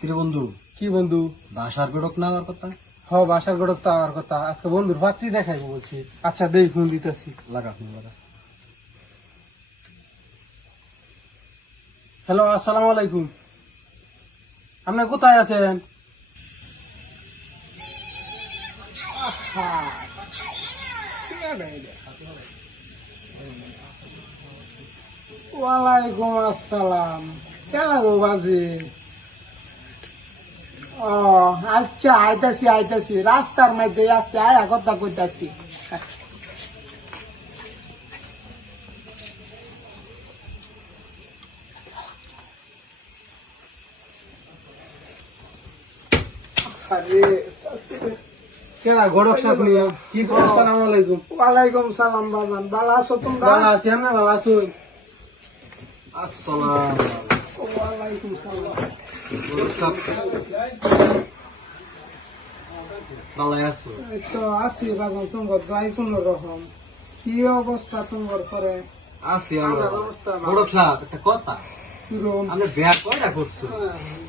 কিরে বন্ধু, কি বন্ধু? বাসার গড়ক না আমার কথা? হ, বাসার গড়ক তো আমার কথা। আজকে বন্ধুর পাত্রী দেখাইবো বলছি। আচ্ছা, দেই, ফোন দিতেছি। লাগা ফোন লাগা। হ্যালো, আসসালামু আলাইকুম। আপনি কোথায় আছেন? ওয়ালাইকুম আসসালাম। কেলা গো বাজি? ও আচ্ছা, আইতাছি রাস্তার মধ্যে আছি, আয়া কথা কইতাছি। কেলা গড়ক সাপ নিয়ে কি করে? আসসালামু আলাইকুম। ওয়ালাইকুম সালাম বাবান, ভালো আছো তোমরা? ভালো আছি, আমরা ভালো আছি। আসসালাম। ওয়ালাইকুম সালাম। ভালো আছো? এই তো আছি বাবান, তোমার দোয়াই কোন রকম। কি অবস্থা তোমার করে? আছি আমরা। আমার অবস্থা ভালো। গড়ক সাহেব, একটা কথা, কিরম? আমি বিয়া কয়টা করছো?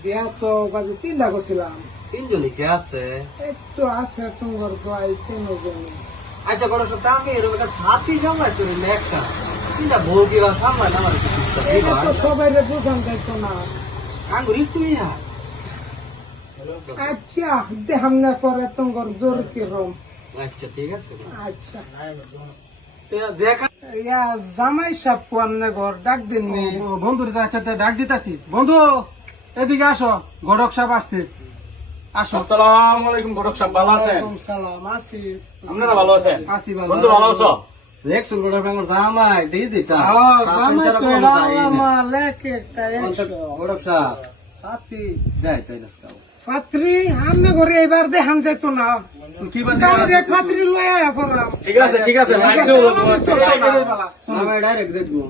বিয়া তো বাজে 3টা করছিলাম। তিনজনই কে আছে? একটু আছে তোমার দোয়াই 3 জন। আচ্ছা গড়ক সাহেব, তাকে এরকম একটা ছাতি সামলাই তো একটা তিনটা বউ কি বা সামলাই না আমার এটা তো সবাই বুঝান যাইতো না। আঙ্গুরি তুই আচ্ছা, দেখাম না পরে তোমার জোর কিরম। আচ্ছা ঠিক আছে। আচ্ছা, দেখা ইয়া জামাই সাপ কোয়ান্নে ঘর ডাক দিননি। বন্ধুর কাছে ডাক দিতেছি। বন্ধু, এদিকে আসো, গড়ক সাপ আসছে। আসো। আসসালামু আলাইকুম গড়ক সাহেব, ভালো আছেন? ওয়ালাইকুম সালাম, আছি। আপনারা ভালো আছেন? আছি ভালো। বন্ধু ভালো আছো? দেখছো গড়ক আমার জামাই দিদিটা জামাই তো এরা আমার লেখে একটা 100। গড়ক সাহেব ছাতি দেয় তাই না? পাত্রী আমনে ঘরে এবার দেখান যাইতো না। কি বাদ ডাইরেক্ট পাত্রী লয়ে আয়া পড়লাম। ঠিক আছে মাইক দিও আমি ডাইরেক্ট দেখবো।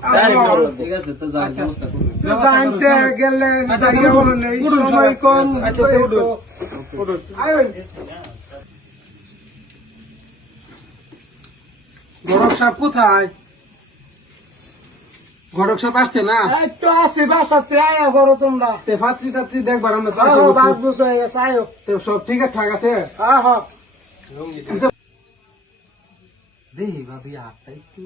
ঠিক আছে তো যাই ব্যবস্থা করবো। জানতে গেলে যাইও নেই, সময় কম। আচ্ছা, উঠুন। আইন। গড়ক সাপ কোথায়? গড়ক সাপ আসছে না? এই তো আছি বাসাতে, আয়া করো তোমরা। তে ফাত্রি টাত্রি দেখবার আমরা তো আহো, বাস বুস হয়ে গেছে, আয়ো। তো সব ঠিক আছে। আহো। দেখি ভাবি আটটা একটু